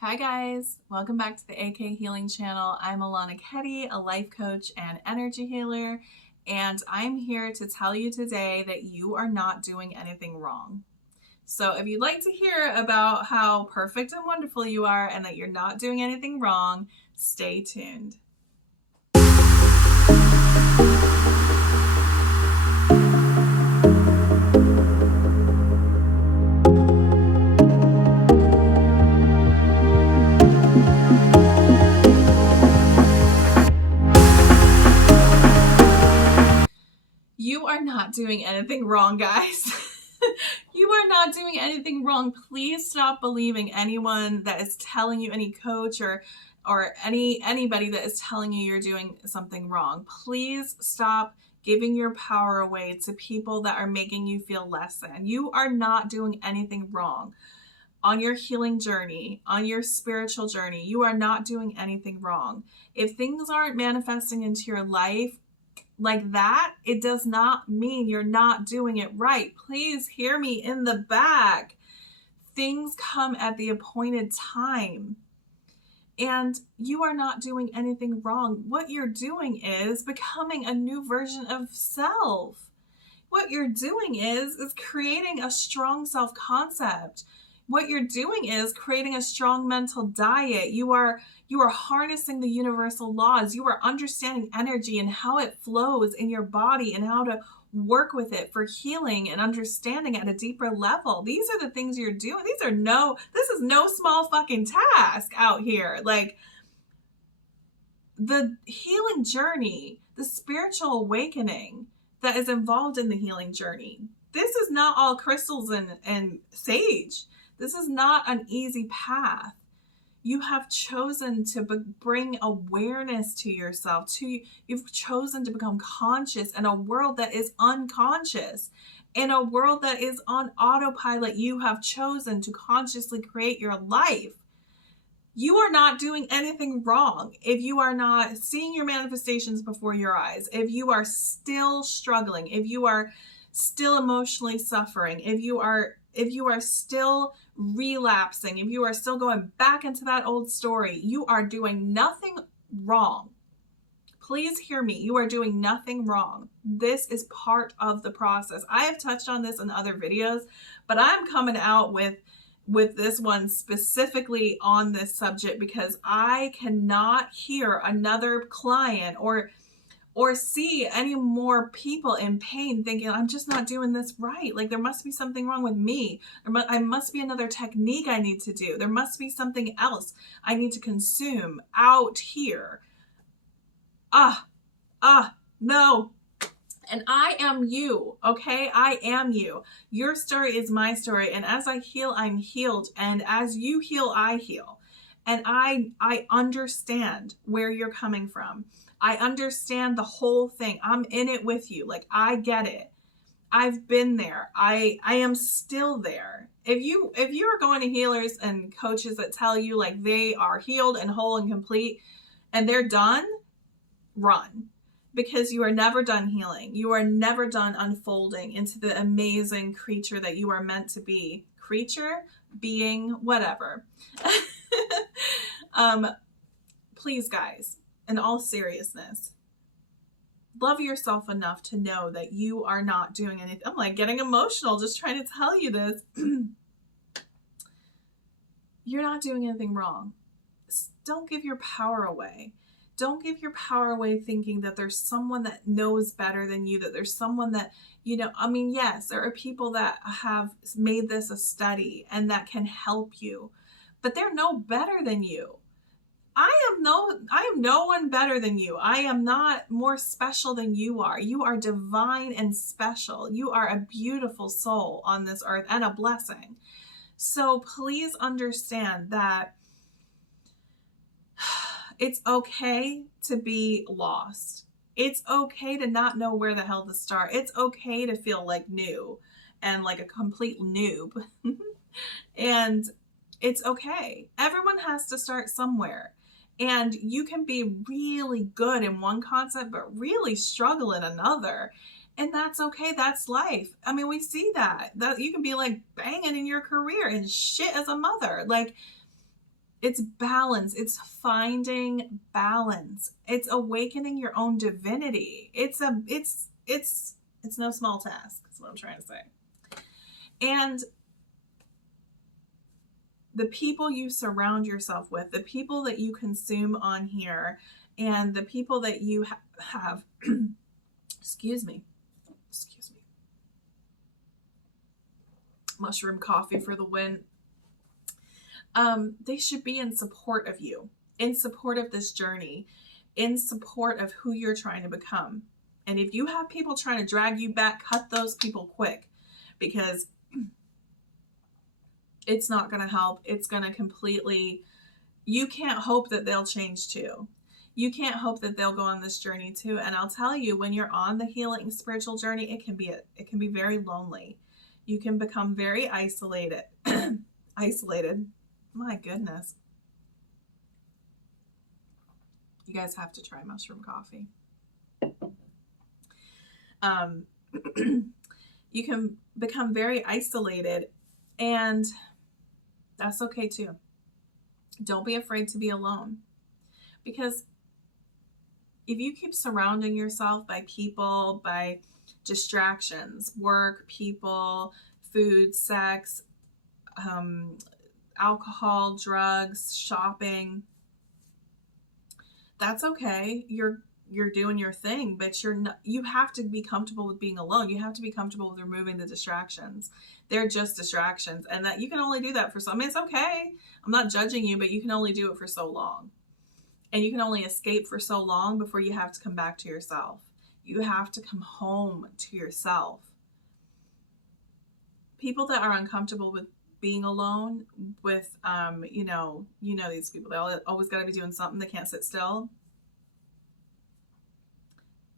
Hi guys, welcome back to the AK Healing Channel. I'm Alana Keddie, a life coach and energy healer, and I'm here to tell you today that you are not doing anything wrong. So if you'd like to hear about how perfect and wonderful you are and that you're not doing anything wrong, stay tuned. You are not doing anything wrong, guys. You are not doing anything wrong. Please stop believing anyone that is telling you, any coach or anybody that is telling you you're doing something wrong. Please stop giving your power away to people that are making you feel less than. You are not doing anything wrong. On your healing journey, on your spiritual journey, you are not doing anything wrong. If things aren't manifesting into your life like that, it does not mean you're not doing it right. Please hear me in the back. Things come at the appointed time, and you are not doing anything wrong. What you're doing is becoming a new version of self. What you're doing is creating a strong self-concept. What you're doing is creating a strong mental diet. You are harnessing the universal laws. You are understanding energy and how it flows in your body and how to work with it for healing and understanding at a deeper level. These are the things you're doing. This is no small fucking task out here. Like, the healing journey, the spiritual awakening that is involved in the healing journey. This is not all crystals and sage. This is not an easy path. You have chosen to bring awareness to yourself. You've chosen to become conscious in a world that is unconscious. In a world that is on autopilot, you have chosen to consciously create your life. You are not doing anything wrong if you are not seeing your manifestations before your eyes, if you are still struggling, if you are still emotionally suffering, if you are still relapsing, if you are still going back into that old story. You are doing nothing wrong. Please hear me. You are doing nothing wrong. This is part of the process. I have touched on this in other videos, but I'm coming out with this one specifically on this subject because I cannot hear another client or see any more people in pain thinking, I'm just not doing this right. Like, there must be something wrong with me. I must be another technique I need to do. There must be something else I need to consume out here. No. And I am you, okay? I am you. Your story is my story. And as I heal, I'm healed. And as you heal, I heal. And I understand where you're coming from. I understand the whole thing. I'm in it with you. Like, I get it. I've been there. I am still there. If you're going to healers and coaches that tell you like they are healed and whole and complete and they're done, run. Because you are never done healing. You are never done unfolding into the amazing creature that you are meant to be. Creature, being, whatever. Please, guys, in all seriousness, love yourself enough to know that you are not doing anything. I'm like getting emotional just trying to tell you this. You're not doing anything wrong. Don't give your power away. Don't give your power away thinking that there's someone that knows better than you, that there's someone that, yes, there are people that have made this a study and that can help you, but they're no better than you. I am no one better than you. I am not more special than you are. You are divine and special. You are a beautiful soul on this earth and a blessing. So please understand that it's okay to be lost. It's okay to not know where the hell to start. It's okay to feel like new and like a complete noob. And it's okay. Everyone has to start somewhere. And you can be really good in one concept, but really struggle in another. And that's okay. That's life. I mean, we see that you can be like banging in your career and shit as a mother. Like, It's balance. It's finding balance. It's awakening your own divinity. It's no small task. That's what I'm trying to say. And the people you surround yourself with, the people that you consume on here, and the people that you have, excuse me, mushroom coffee for the win. They should be in support of you, in support of this journey, in support of who you're trying to become. And if you have people trying to drag you back, cut those people quick, because it's not going to help. It's going to completely, you can't hope that they'll change too. You can't hope that they'll go on this journey too. And I'll tell you, when you're on the healing spiritual journey, it can be very lonely. You can become very isolated. Isolated. My goodness. You guys have to try mushroom coffee. You can become very isolated, and that's okay too. Don't be afraid to be alone, because if you keep surrounding yourself by people, by distractions, work, people, food, sex, alcohol, drugs, shopping, that's okay. You're doing your thing, but you have to be comfortable with being alone. You have to be comfortable with removing the distractions. They're just distractions, and that you can only do that for some. I mean, it's okay. I'm not judging you, but you can only do it for so long. And you can only escape for so long before you have to come back to yourself. You have to come home to yourself. People that are uncomfortable with being alone, with these people, they always got to be doing something. They can't sit still.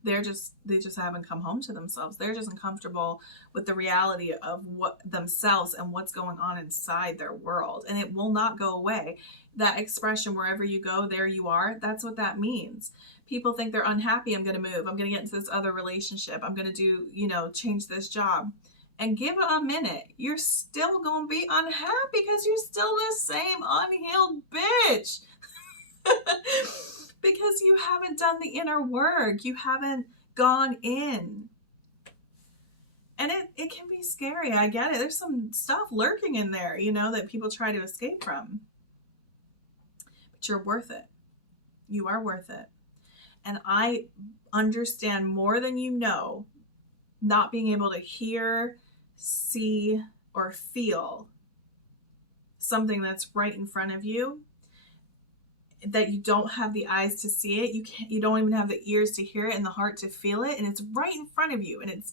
They just haven't come home to themselves. They're just uncomfortable with the reality of what themselves and what's going on inside their world. And it will not go away. That expression, wherever you go, there you are, that's what that means. People think they're unhappy. I'm going to move. I'm going to get into this other relationship. I'm going to do, change this job. And give it a minute. You're still going to be unhappy because you're still the same unhealed bitch. Because you haven't done the inner work. You haven't gone in. And it can be scary. I get it. There's some stuff lurking in there, that people try to escape from. But you're worth it. You are worth it. And I understand more than you know, not being able to hear, see, or feel something that's right in front of you, that you don't have the eyes to see it, you don't even have the ears to hear it and the heart to feel it, and it's right in front of you, and it's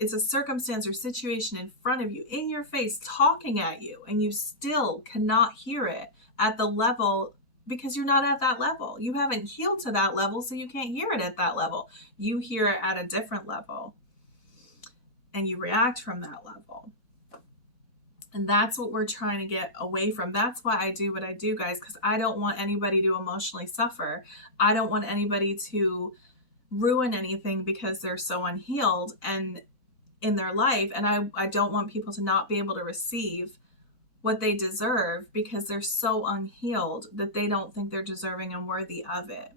it's a circumstance or situation in front of you, in your face, talking at you, and you still cannot hear it at the level, because you're not at that level. You haven't healed to that level, so you can't hear it at that level. You hear it at a different level, and you react from that level. And that's what we're trying to get away from. That's why I do what I do, guys, because I don't want anybody to emotionally suffer. I don't want anybody to ruin anything because they're so unhealed and in their life. And I don't want people to not be able to receive what they deserve because they're so unhealed that they don't think they're deserving and worthy of it.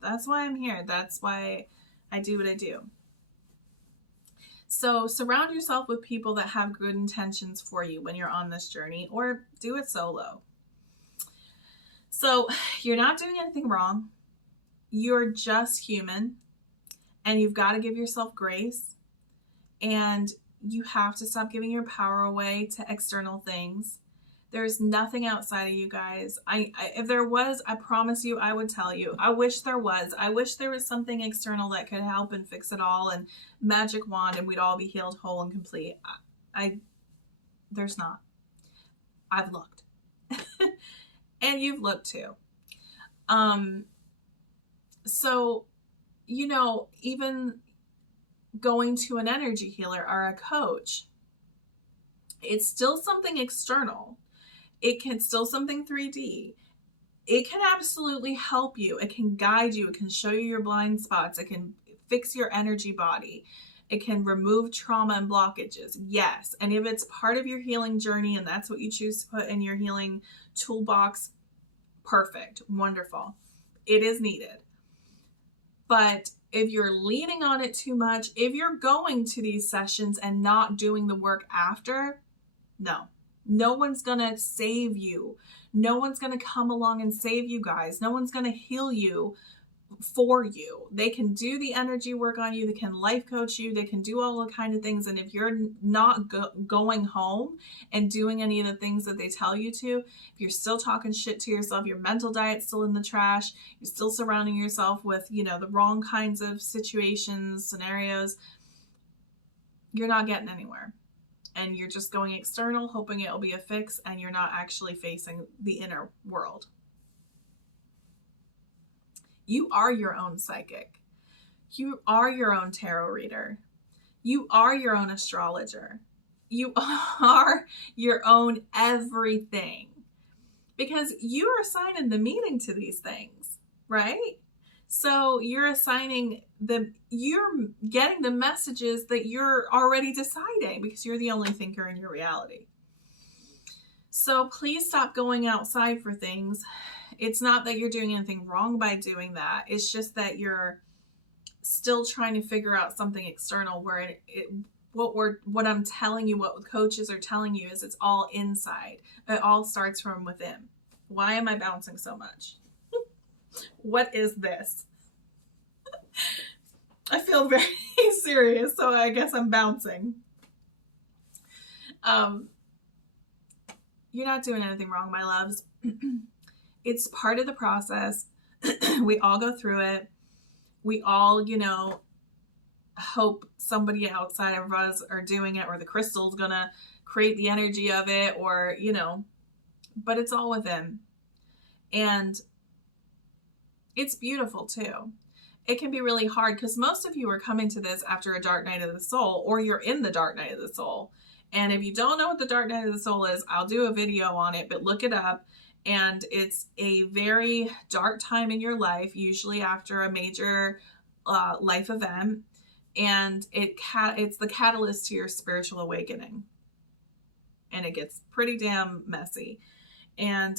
That's why I'm here. That's why I do what I do. So surround yourself with people that have good intentions for you when you're on this journey, or do it solo. So you're not doing anything wrong. You're just human, and you've got to give yourself grace, and you have to stop giving your power away to external things. There's nothing outside of you, guys. If there was, I promise you, I would tell you. I wish there was. I wish there was something external that could help and fix it all, and magic wand, and we'd all be healed, whole, and complete. There's not. I've looked. And you've looked too. So, even going to an energy healer or a coach, it's still something external. It can still something 3D. It can absolutely help you. It can guide you. It can show you your blind spots. It can fix your energy body. It can remove trauma and blockages. Yes. And if it's part of your healing journey and that's what you choose to put in your healing toolbox, perfect. Wonderful. It is needed. But if you're leaning on it too much, if you're going to these sessions and not doing the work after, no one's going to save you. No one's going to come along and save you guys. No one's going to heal you for you. They can do the energy work on you. They can life coach you. They can do all the kind of things. And if you're not going home and doing any of the things that they tell you to, if you're still talking shit to yourself, your mental diet's still in the trash, you're still surrounding yourself with, the wrong kinds of situations, scenarios, you're not getting anywhere. And you're just going external, hoping it'll be a fix, and you're not actually facing the inner world. You are your own psychic. You are your own tarot reader. You are your own astrologer. You are your own everything. Because you are assigning the meaning to these things, right? So you're getting the messages that you're already deciding because you're the only thinker in your reality. So please stop going outside for things. It's not that you're doing anything wrong by doing that. It's just that you're still trying to figure out something external where what I'm telling you, what coaches are telling you is it's all inside. It all starts from within. Why am I bouncing so much? What is this? I feel very serious, so I guess I'm bouncing. You're not doing anything wrong, my loves. It's part of the process. We all go through it. We all, hope somebody outside of us are doing it, or the crystal's gonna create the energy of it, or, but it's all within. And it's beautiful too. It can be really hard because most of you are coming to this after a dark night of the soul, or you're in the dark night of the soul. And if you don't know what the dark night of the soul is, I'll do a video on it, but look it up. And it's a very dark time in your life, usually after a major life event. And it's the catalyst to your spiritual awakening. And it gets pretty damn messy. And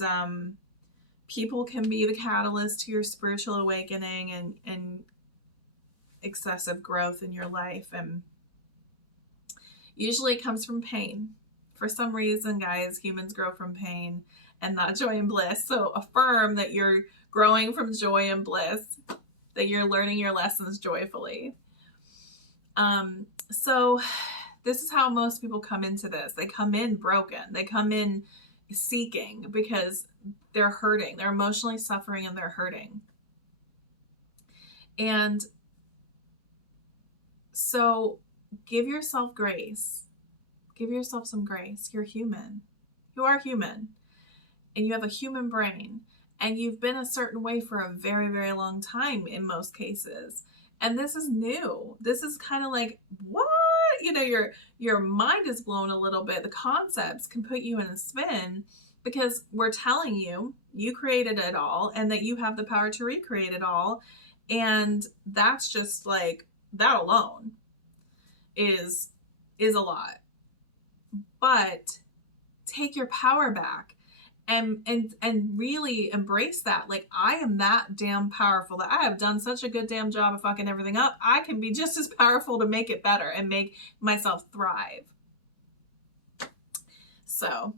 people can be the catalyst to your spiritual awakening and excessive growth in your life. And usually it comes from pain. For some reason, guys, humans grow from pain and not joy and bliss. So affirm that you're growing from joy and bliss, that you're learning your lessons joyfully. So this is how most people come into this. They come in broken. They come in seeking because they're hurting. They're emotionally suffering and they're hurting. And so give yourself grace. Give yourself some grace. You're human. You are human. And you have a human brain. And you've been a certain way for a very, very long time in most cases. And this is new. This is kind of like, what? Your mind is blown a little bit. The concepts can put you in a spin because we're telling you created it all and that you have the power to recreate it all. And that's just like, that alone is a lot. But take your power back. And really embrace that. Like, I am that damn powerful that I have done such a good damn job of fucking everything up. I can be just as powerful to make it better and make myself thrive. So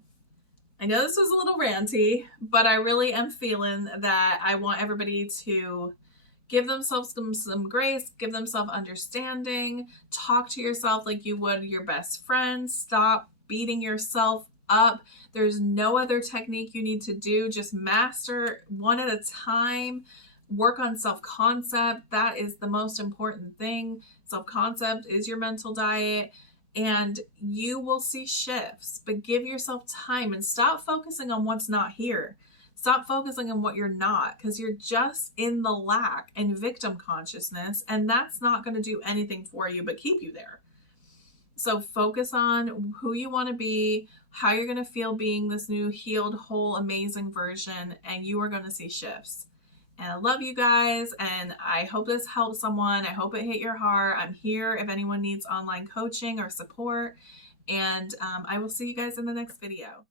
I know this was a little ranty, but I really am feeling that I want everybody to give themselves some grace, give themselves understanding, talk to yourself like you would your best friend. Stop beating yourself up. There's no other technique you need to do. Just master one at a time. Work on self-concept. That is the most important thing. Self-concept is your mental diet, and you will see shifts. But give yourself time and stop focusing on what's not here. Stop focusing on what you're not, because you're just in the lack and victim consciousness, and that's not going to do anything for you but keep you there. So focus on who you want to be, how you're going to feel being this new healed, whole, amazing version, and you are going to see shifts. And I love you guys, and I hope this helps someone. I hope it hit your heart. I'm here if anyone needs online coaching or support, and I will see you guys in the next video.